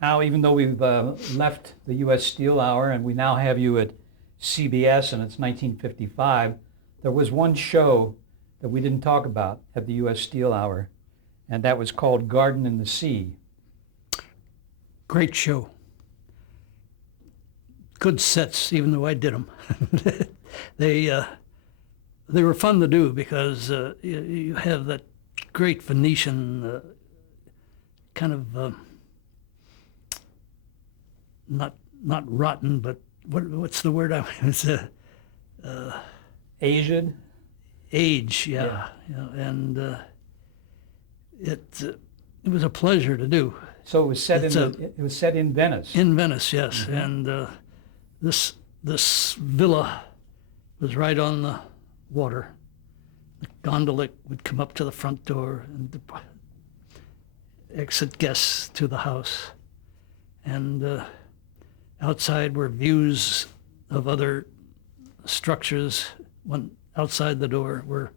Al, even though we've left the U.S. Steel Hour and we now have you at CBS and it's 1955, there was one show that we didn't talk about at the U.S. Steel Hour, and that was called Garden in the Sea. Great show. Good sets, even though I did them. They were fun to do because you have that great Venetian kind of not rotten, but what's the word? It's Asian? Age, yeah. And it was a pleasure to do. So it was set in Venice. In Venice, yes. Mm-hmm. And this villa was right on the water. The gondola would come up to the front door and exit guests to the house. And outside were views of other structures. One outside the door where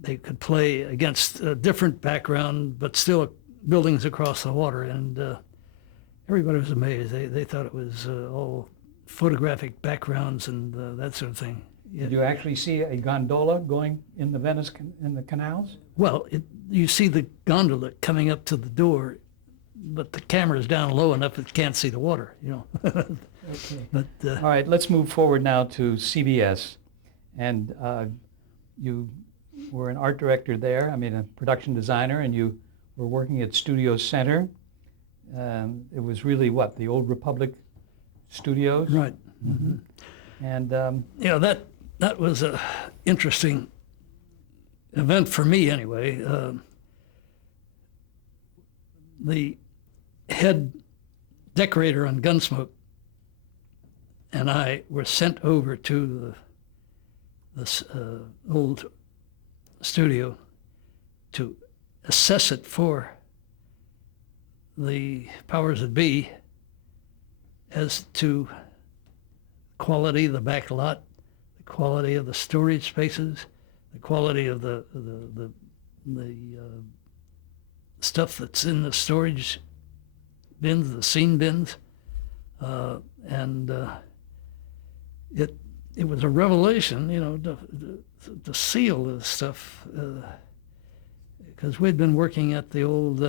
they could play against a different background, but still buildings across the water. And everybody was amazed. They thought it was all photographic backgrounds and that sort of thing. Did you actually see a gondola going in the Venice in the canals? Well, you see the gondola coming up to the door, but the camera's down low enough it can't see the water, you know. Okay. But all right, let's move forward now to CBS. And you were an art director there, a production designer, and you were working at Studio Center. It was really what, the Old Republic Studios? right. Mm-hmm. And Yeah, that was a interesting event for me anyway. The head decorator on Gunsmoke and I were sent over to this old studio to assess it for the powers that be as to quality of the back lot, the quality of the storage spaces, the quality of the stuff that's in the storage bins, the scene bins, and it was a revelation, you know, to see all this stuff, because we'd been working at the old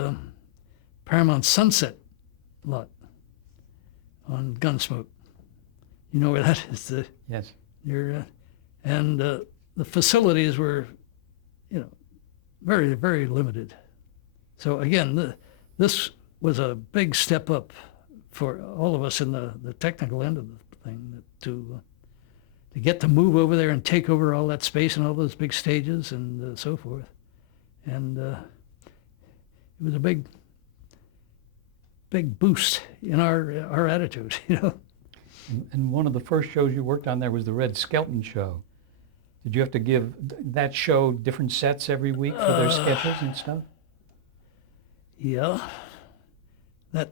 Paramount Sunset lot on Gunsmoke. You know where that is? yes. And the facilities were, you know, very, very limited. So again, this was a big step up for all of us in the technical end of the thing, to get to move over there and take over all that space and all those big stages and so forth. And it was a big boost in our attitude, you know. And one of the first shows you worked on there was the Red Skelton show. Did you have to give that show different sets every week for their sketches and stuff? Yeah, that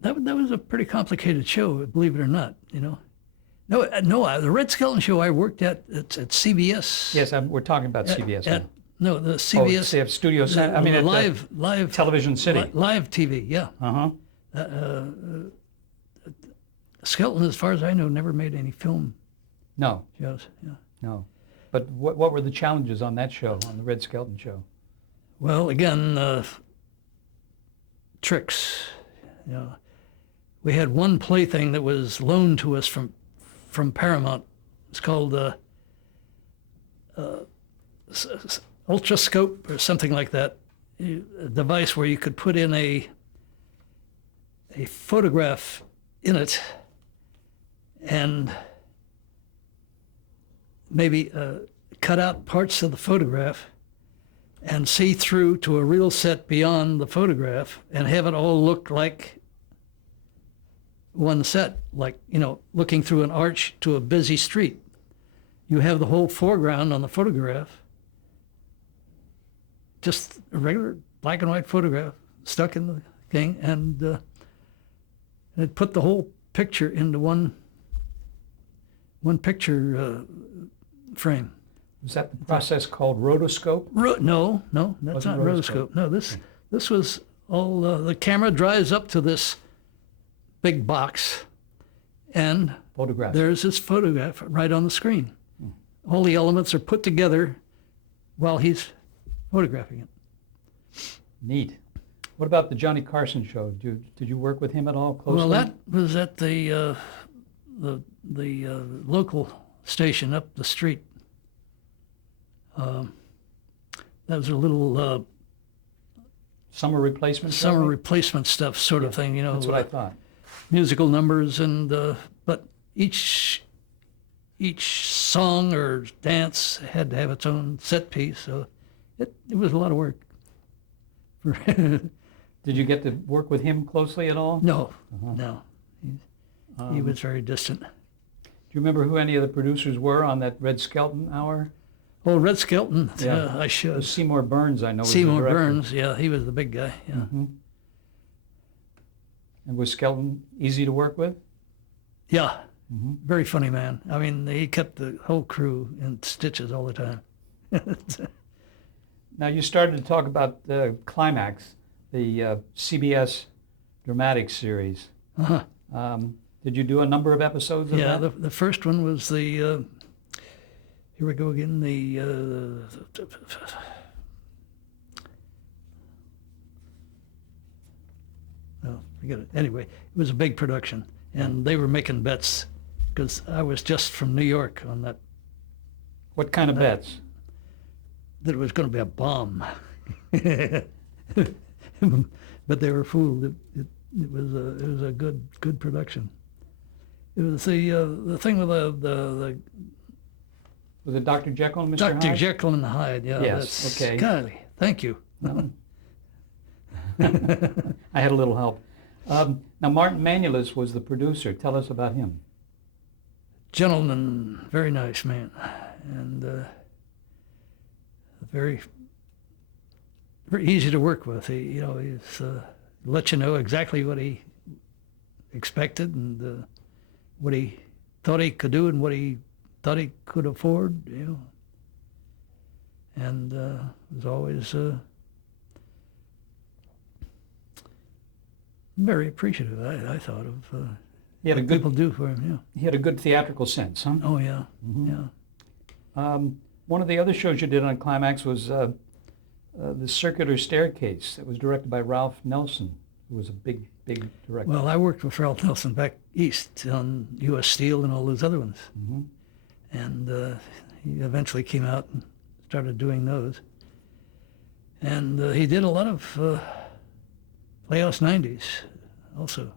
was a pretty complicated show, believe it or not. You know, no, the Red Skelton show I worked at CBS. Yes, we're talking about CBS now. No, the CBS. They have Studio Center. Live Television City. Live TV, yeah. Skelton, as far as I know, never made any film No, shows. Yeah. no. But what were the challenges on that show, on the Red Skelton show? Well, again, tricks. You know, we had one plaything that was loaned to us from Paramount. It's called Ultrascope or something like that. A device where you could put in a photograph in it and maybe cut out parts of the photograph and see through to a real set beyond the photograph and have it all look like one set, like, you know, looking through an arch to a busy street. You have the whole foreground on the photograph, just a regular black and white photograph stuck in the thing, and it put the whole picture into one picture frame. Was that the process called rotoscope? No, that's Wasn't not rotoscope. rotoscope. No, this was all, the camera drives up to this big box, and Photograph. there's this photograph right on the screen. All the elements are put together while he's photographing it. Neat. What about the Johnny Carson show? Did you work with him at all closely? Well, that was at the local station up the street. That was a little Summer replacement show? summer replacement stuff sort of thing, you know. That's what I thought. Musical numbers, and but each song or dance had to have its own set piece, so it was a lot of work. Did you get to work with him closely at all? No, Uh-huh. no, he was very distant. Do you remember who any of the producers were on that Red Skelton hour? Oh, Red Skelton, Yeah. I It should. was Seymour Burns, I know. Was the Seymour director. Burns, yeah, he was the big guy, yeah. Mhm. And was Skelton easy to work with? Yeah, Mhm. very funny man. I mean, he kept the whole crew in stitches all the time. Now, you started to talk about Climax, the CBS dramatic series. Uh-huh. Did you do a number of episodes of Yeah, that? the first one was the, here we go again, oh, forget it. Anyway, it was a big production, and they were making bets because I was just from New York on that What kind of bets? it was going to be a bomb. But they were fooled. It was a good production. It was the thing with the Was it Dr. Jekyll and Mr. Dr. Hyde? Jekyll and the Hyde. Yeah. Yes, That's, okay. Golly, thank you. I had a little help. Now, Martin Manulis was the producer. Tell us about him. Gentleman, very nice man, and very easy to work with. He's let you know exactly what he expected and what he thought he could do and what he thought he could afford. And was always very appreciative. I thought of He had a what good people do for him. Yeah. he had a good theatrical sense, huh? Oh yeah. Mhm. Yeah. One of the other shows you did on Climax was the Circular Staircase. That was directed by Ralph Nelson, who was a big director. Well, I worked with Ralph Nelson back east on U.S. Steel and all those other ones. Mhm. And he eventually came out and started doing those. And he did a lot of Playhouse 90s also,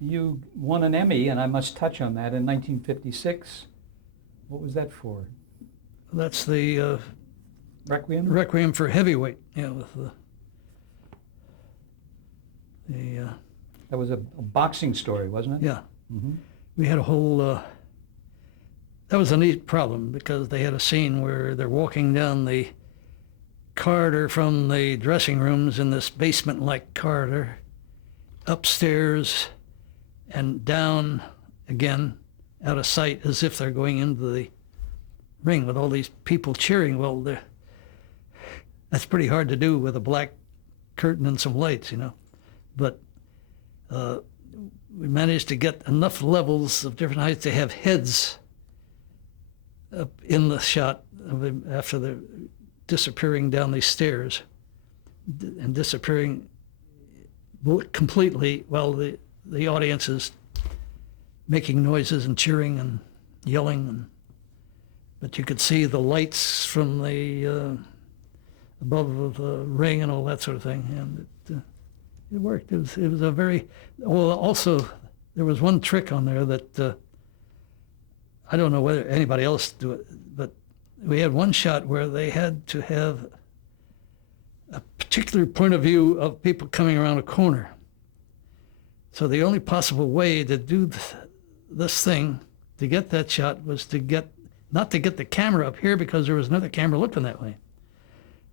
You won an Emmy, and I must touch on that, in 1956. What was that for? That's the Requiem? Requiem for Heavyweight, with That was a boxing story, wasn't it? yeah. Mm-hmm. We had a whole, that was a neat problem because they had a scene where they're walking down the corridor from the dressing rooms in this basement-like corridor, upstairs and down again, out of sight, as if they're going into the ring with all these people cheering. Well, that's pretty hard to do with a black curtain and some lights, But we managed to get enough levels of different heights to have heads up in the shot of him after they're disappearing down these stairs and disappearing completely while the audience is making noises and cheering and yelling, but you could see the lights from the above the ring and all that sort of thing, and it worked. It was a very well. Also, there was one trick on there that I don't know whether anybody else do it, but we had one shot where they had to have a particular point of view of people coming around a corner. So the only possible way to do this thing, to get that shot, was not to get the camera up here because there was another camera looking that way,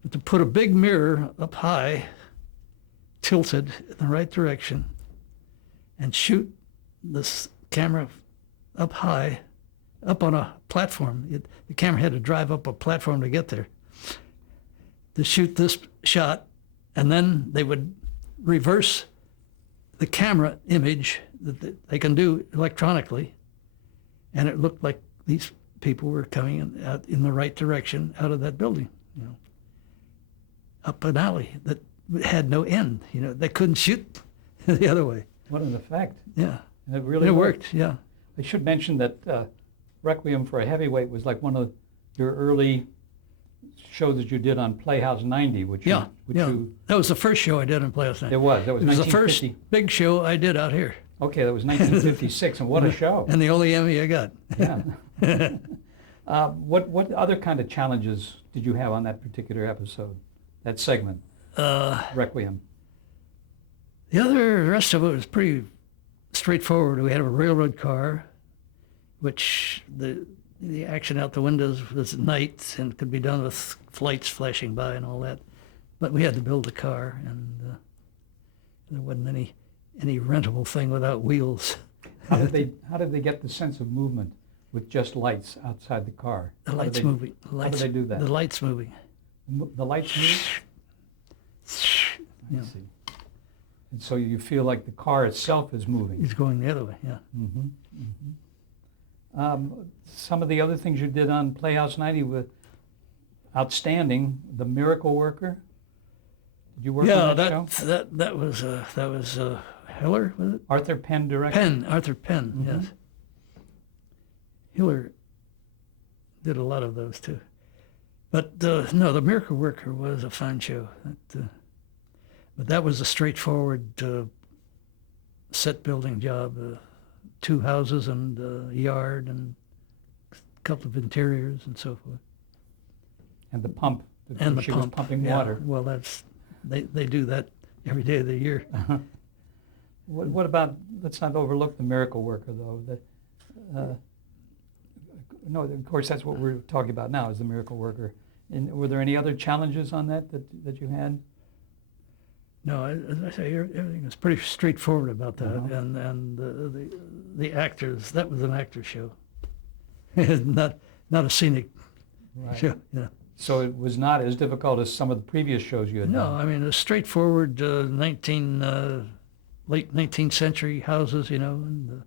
but to put a big mirror up high, tilted in the right direction, and shoot this camera up high up on a platform. The camera had to drive up a platform to get there to shoot this shot, and then they would reverse the camera image that they can do electronically, and it looked like these people were coming out in the right direction out of that building, up an alley that had no end. They couldn't shoot the other way. What an effect. Yeah. And it really It worked. worked, yeah. I should mention that Requiem for a Heavyweight was like one of your early shows that you did on Playhouse 90, which Yeah. you That was the first show I did in Playhouse 90. That was It was the first 1950. big show I did out here, Okay, that was 1956, and what a show. and the only Emmy I got. Yeah. What other kind of challenges did you have on that particular episode, that segment, Requiem? The rest of it was pretty straightforward. We had a railroad car, which the action out the windows was at night and could be done with lights flashing by and all that. But we had to build a car, and there wasn't any rentable thing without wheels. How did they get the sense of movement with just lights outside the car? The lights moving. How did they do that? The lights moving. The lights move? Yeah. I see. And so you feel like the car itself is moving. He's going the other way, yeah. Mm-hmm. Mm-hmm. Some of the other things you did on Playhouse 90 were outstanding. The Miracle Worker. Did you work on that show? that was Hiller, was it? Arthur Penn directed. Arthur Penn, Mhm. yes. Hiller did a lot of those too. But no, The Miracle Worker was a fine show. But that was a straightforward set building job. 2 houses and a yard and a couple of interiors and so forth. And the pump. And the she pump. was pumping yeah. water. Well, they do that every day of the year. What about, let's not overlook the Miracle Worker, though. No, of course, that's what we're talking about now, is the Miracle Worker. And were there any other challenges on that you had? No, as I say, everything was pretty straightforward about that, Uh-huh. and the actors. That was an actor show, not a scenic Right. show. Yeah. So it was not as difficult as some of the previous shows you had No, done? I mean a straightforward late 19th century houses, and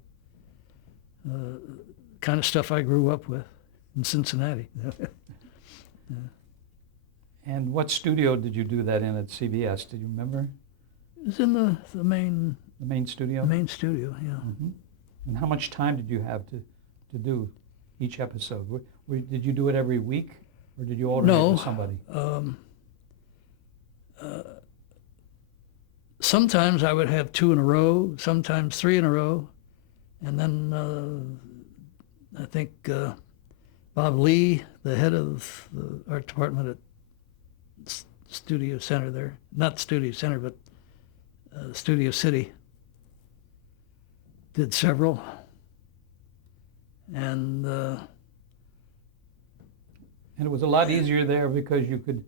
kind of stuff I grew up with in Cincinnati. And what studio did you do that in at CBS? Do you remember? It was in the main The main studio? studio. Yeah. Mm-hmm. And how much time did you have to do each episode? Did you do it every week, or did you alternate with somebody? Sometimes I would have 2 in a row, sometimes 3 in a row, and then I think Bob Lee, the head of the art department at Studio Center there, not Studio Center, but Studio City, did several, and And it was a lot easier there because you could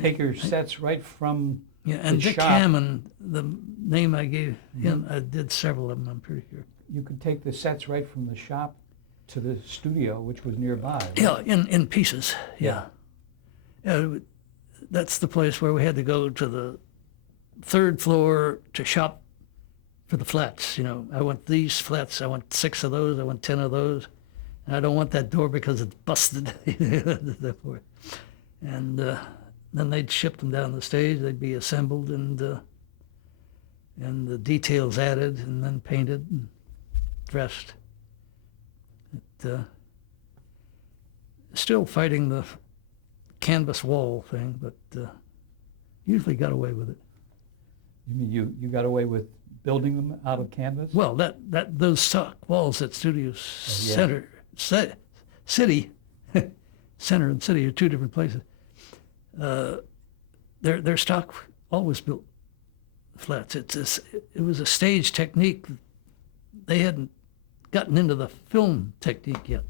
take your sets right from yeah, and the Dick shop. Hammond, the name I gave him, I did several of them, I'm pretty sure. You could take the sets right from the shop to the studio, which was nearby. Right? Yeah, in pieces, yeah. That's the place where we had to go to the 3rd floor to shop for the flats. I want these flats, I want 6 of those, I want 10 of those. And I don't want that door because it's busted. And then they'd ship them down the stage, they'd be assembled and the details added and then painted and dressed. Still fighting the canvas wall thing, but usually got away with it. You mean you got away with building them out of canvas? Well, those stock walls at Studio Center, City, Center and City are 2 different places. Their stock always built flats. It was a stage technique. They hadn't gotten into the film technique yet.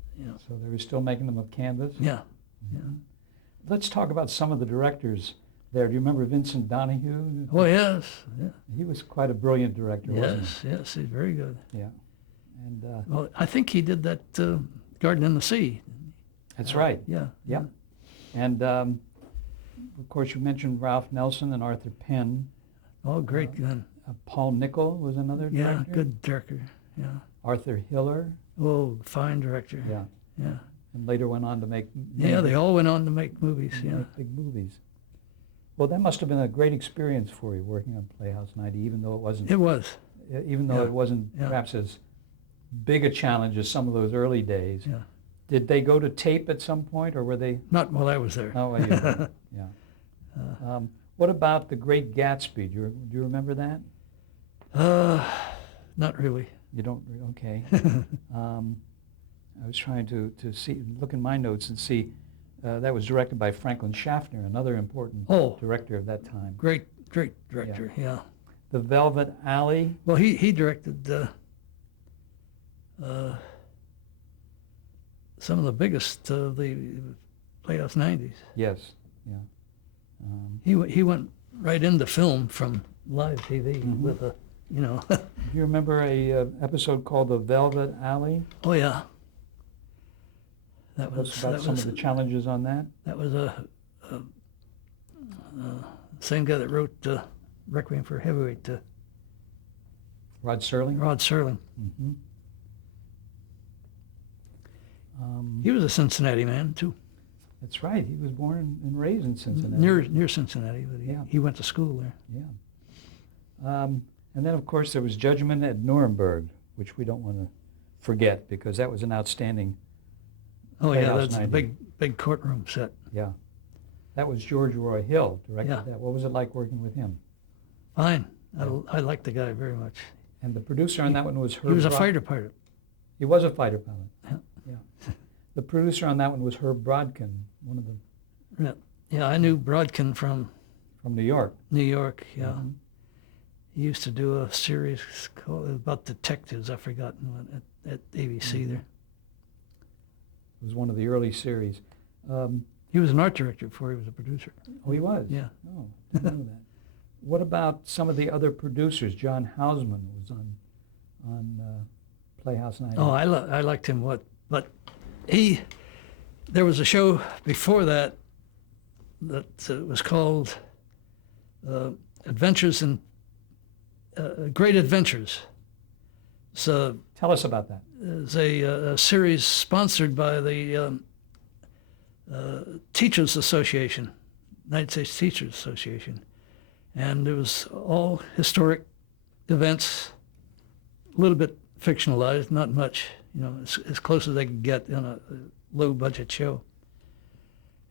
So they were still making them of canvas? Yeah. Let's talk about some of the directors there. Do you remember Vincent Donahue? Oh yes. Yeah. He was quite a brilliant director, wasn't he? Yes. He's very good. Yeah. And Well, I think he did that Garden in the Sea. That's right. Yeah. Yeah. And of course, you mentioned Ralph Nelson and Arthur Penn. Oh, great. Paul Nichol was another Yeah, director. good director. Yeah. Arthur Hiller. Oh, fine director. Yeah. Yeah. And later went on to make. Yeah, they all went on to make movies. Yeah. Make big movies. Well, that must have been a great experience for you working on Playhouse 90, even though it wasn't. It was. Even though Yeah. it wasn't Yeah. perhaps as big a challenge as some of those early days. Yeah. Did they go to tape at some point, or were they? Not while I was there. Oh, well, yeah. What about The Great Gatsby? Do you remember that? Not really. You don't? Okay. I was trying to look in my notes and see. That was directed by Franklin Schaffner, another important director of that time. Great director. Yeah. The Velvet Alley. Well, he directed some of the biggest of the Playhouse 90s. Yes. Yeah. He went right into film from live TV with a, Do you remember a episode called The Velvet Alley? Oh yeah. Tell us about some of the challenges on that. That was a same guy that wrote Requiem for a Heavyweight. Rod Serling. Rod Serling. Mm-hmm. He was a Cincinnati man too. That's right. He was born and raised in Cincinnati. Near Cincinnati, but Yeah. he went to school there. Yeah. And then, of course, there was Judgment at Nuremberg, which we don't want to forget because that was an outstanding. Oh yeah, Playhouse that's a 90. big courtroom set. Yeah. That was George Roy Hill directed Yeah. that. What was it like working with him? Fine. I like the guy very much. And the producer on that one was Herb. He was a Brock- fighter pilot. He was a fighter pilot. Yeah. Yeah. The producer on that one was Herb Brodkin, one of the Yeah, I knew Brodkin from from New York. New York. Yeah. Mhm. He used to do a series called about detectives. I've forgotten what at ABC there. It was one of the early series. He was an art director before he was a producer. Oh, he was? Yeah. Oh, didn't know that. What about some of the other producers? John Houseman was on Playhouse 90. Oh, I liked him. But there was a show before that was called Adventures in Great Adventures. So Tell us about that. it's a series sponsored by the Teachers Association, United States Teachers Association, and it was all historic events, a little bit fictionalized, not much, as close as they could get in a low-budget show.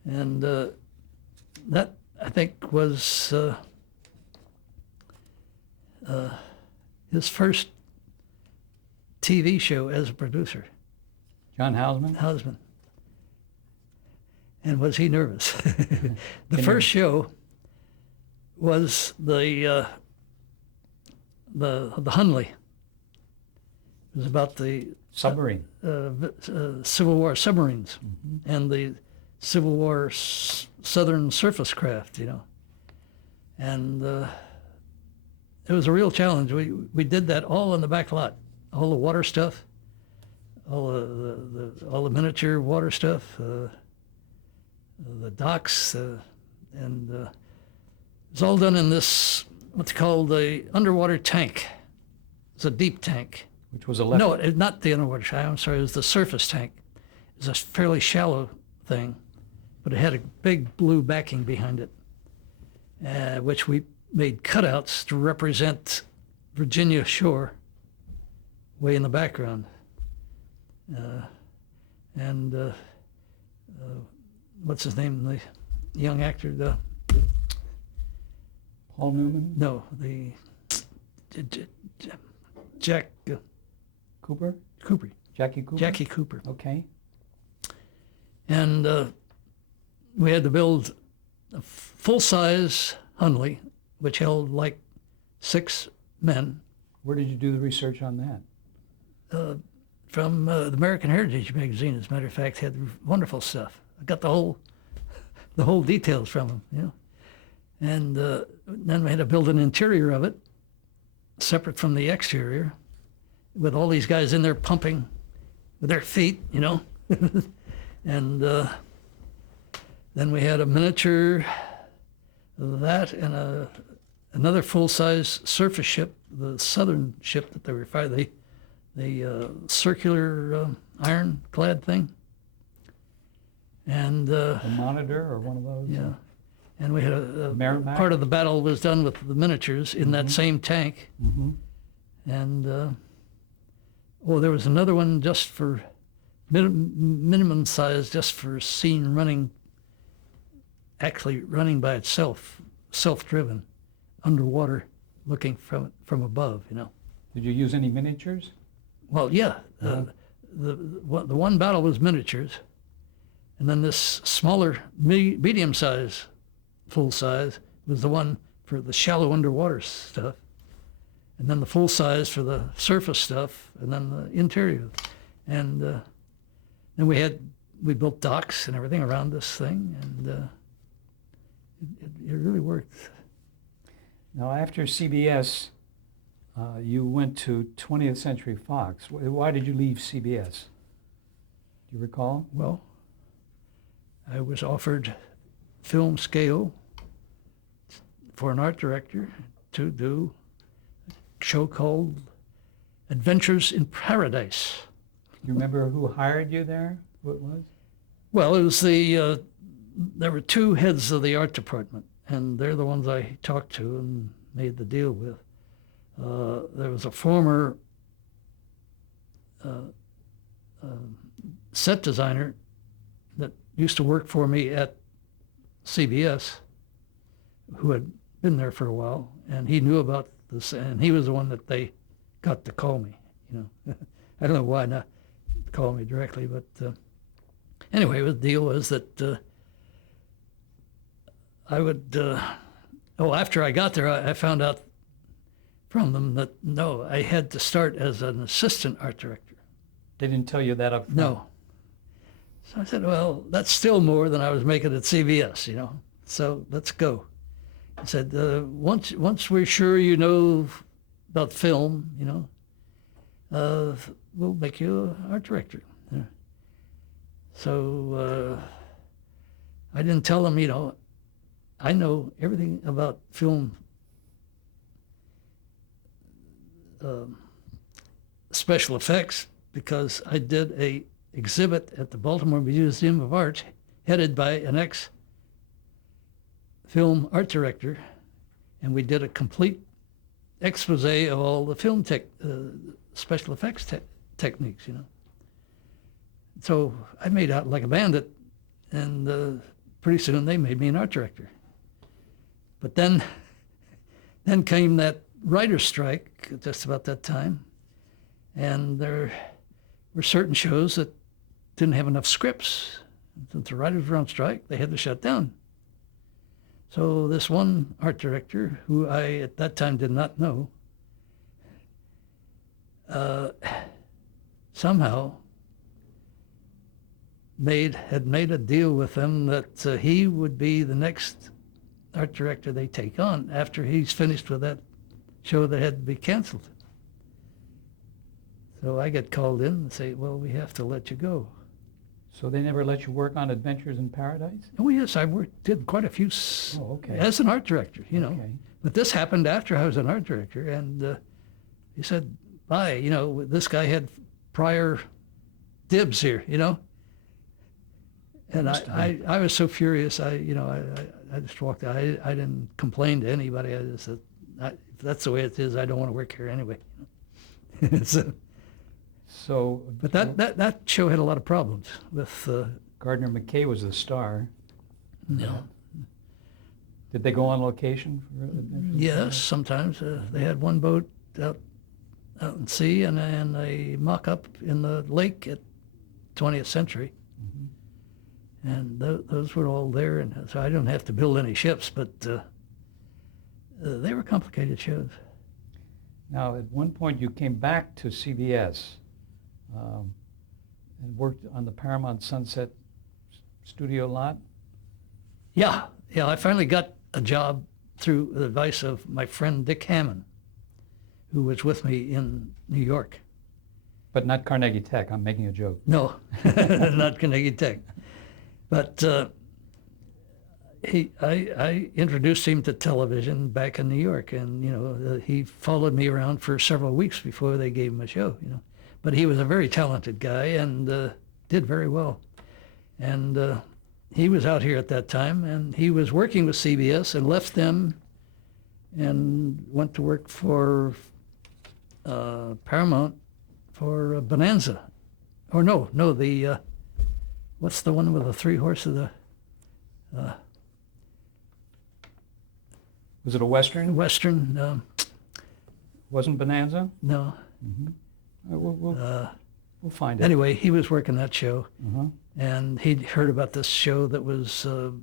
And that, I think, was his first TV show as a producer. John Houseman? Husband. And was he nervous? The first show was the Hunley. It was about the Submarine. Civil War submarines Mm-hmm. and the Civil War Southern surface craft, And it was a real challenge. We did that all in the back lot, all the water stuff, all the miniature water stuff, the docks, and it was all done in this what's called the underwater tank. It's a deep tank. Which was a No, not the underwater tank. I'm sorry, it was the surface tank. It was a fairly shallow thing, but it had a big blue backing behind it, which we made cutouts to represent Virginia shore way in the background. And what's his name? The young actor, Paul Newman? Jack Cooper? Cooper. Jackie Cooper? Jackie Cooper. Okay. And we had to build a full-size Hunley, which held like 6 men. Where did you do the research on that? From the American Heritage magazine, as a matter of fact, had wonderful stuff. I got the whole details from them, And then we had to build an interior of it, separate from the exterior, with all these guys in there pumping with their feet, And then we had a miniature of that and another full-size surface ship, the southern ship that they were fighting, the circular ironclad thing. And A Monitor or one of those? yeah, and we had a Merrimack? part of the battle was done with the miniatures in that same tank. Mm-hmm. And there was another one just for minimum size, just for scene running, actually running by itself, self-driven, underwater, looking from above. Did you use any miniatures? Well, yeah, Uh-huh. the one battle was miniatures, and then this smaller, medium size, full size was the one for the shallow underwater stuff, and then the full size for the surface stuff, and then the interior, and then we built docks and everything around this thing, and it really worked. Now, after CBS, you went to 20th Century Fox. Why did you leave CBS? Do you recall? Well, I was offered film scale for an art director to do a show called Adventures in Paradise. You remember who hired you there? Who it was? Well, it was there were two heads of the art department, and they're the ones I talked to and made the deal with. There was a former set designer that used to work for me at CBS, who had been there for a while, and he knew about this, and he was the one that they got to call me. I don't know why not call me directly, but anyway, the deal was that I would. After I got there, I found out from them that no, I had to start as an assistant art director. They didn't tell you that up front? No. So I said, well, that's still more than I was making at CBS, So let's go. I said, once we're sure you know about film, we'll make you an art director. So I didn't tell them, I know everything about film special effects because I did a exhibit at the Baltimore Museum of Art headed by an ex-film art director, and we did a complete expose of all the film special effects techniques, So I made out like a bandit, and pretty soon they made me an art director. But then came that writer's strike just about that time, and there were certain shows that didn't have enough scripts. Since the writers were on strike, they had to shut down. So this one art director, who I at that time did not know, somehow had made a deal with them that he would be the next art director they take on after he's finished with that show that had to be canceled. So I get called in and say, well, we have to let you go. So they never let you work on Adventures in Paradise? Oh, yes, I did quite a few okay. as an art director, Okay. But this happened after I was an art director, and he said, bye, this guy had prior dibs here, And I was so furious, I just walked out. I didn't complain to anybody. I just said, if that's the way it is, I don't want to work here anyway. But that show had a lot of problems with. Gardner McKay was the star. No. Did they go on location for Adventures in Yes, Paradise? sometimes they had one boat out in sea and a mock-up in the lake at 20th Century. Mm-hmm. And those were all there, and so I didn't have to build any ships, but they were complicated shows. Now, at one point, you came back to CBS and worked on the Paramount Sunset studio lot. Yeah, I finally got a job through the advice of my friend Dick Hammond, who was with me in New York. But not Carnegie Tech. I'm making a joke. No, not Carnegie Tech. But I introduced him to television back in New York, and he followed me around for several weeks before they gave him a show. But he was a very talented guy and did very well. And he was out here at that time, and he was working with CBS and left them and went to work for Paramount for Bonanza. Or no, the what's the one with the three horses? Was it a Western? Western? Wasn't Bonanza? No. We'll find it. Anyway, he was working that show, Uh-huh. and he'd heard about this show that was. Oh,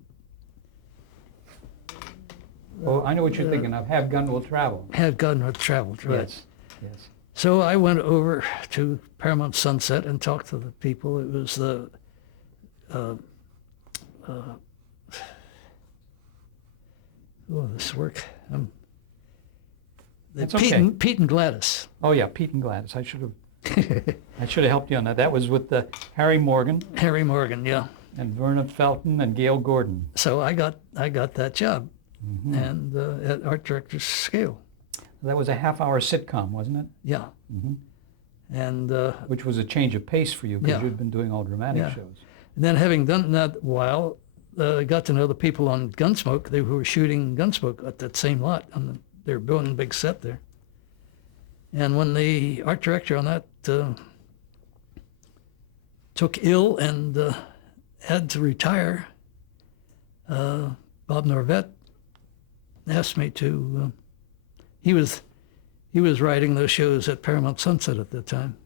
I know what you're thinking of. Have Gun Will Travel. Had Gun with Traveled, right? Yes. Yes. So I went over to Paramount Sunset and talked to the people. It was the this work. That's Pete, okay. Pete and Gladys. Oh yeah, Pete and Gladys. I should have helped you on that. That was with Harry Morgan Harry Morgan, yeah. and Verna Felton and Gail Gordon. So I got that job, and at art director's scale. That was a half-hour sitcom, wasn't it? Yeah. And Which was a change of pace for you because Yeah. you'd been doing all dramatic Yeah. shows. And then having done that a while, I got to know the people on Gunsmoke. They who were shooting Gunsmoke at that same lot. They were building a big set there. And when the art director on that took ill and had to retire, Bob Norvett asked me to. He was writing those shows at Paramount Sunset at that time.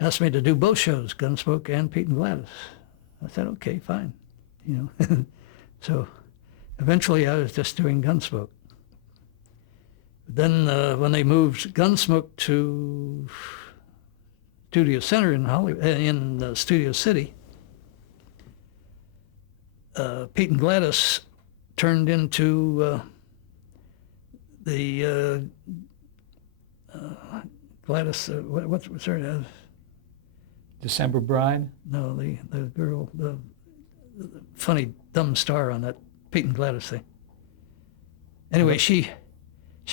Asked me to do both shows, Gunsmoke and Pete and Gladys. I said, okay, fine. So eventually I was just doing Gunsmoke. Then when they moved Gunsmoke to Studio Center in Studio City, Pete and Gladys turned into the Gladys. What's her name? December Bride? No, the girl, the funny dumb star on that Pete and Gladys thing. Anyway, she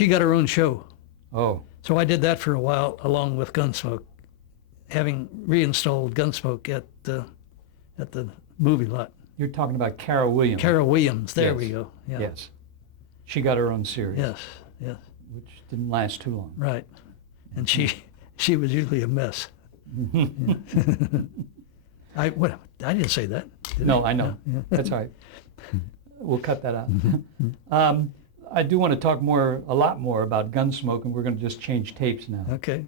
got her own show. Oh, So I did that for a while along with Gunsmoke, having reinstalled Gunsmoke at the movie lot. you're talking about Carol Williams. Carol Williams, there Yes. we go. Yeah. Yes. She got her own series, Yes, which didn't last too long. right. And she was usually a mess. Yeah. I didn't say that. did No, I know. Yeah. That's all right. We'll cut that out. I do want to talk a lot more about Gunsmoke, and we're going to just change tapes now. Okay.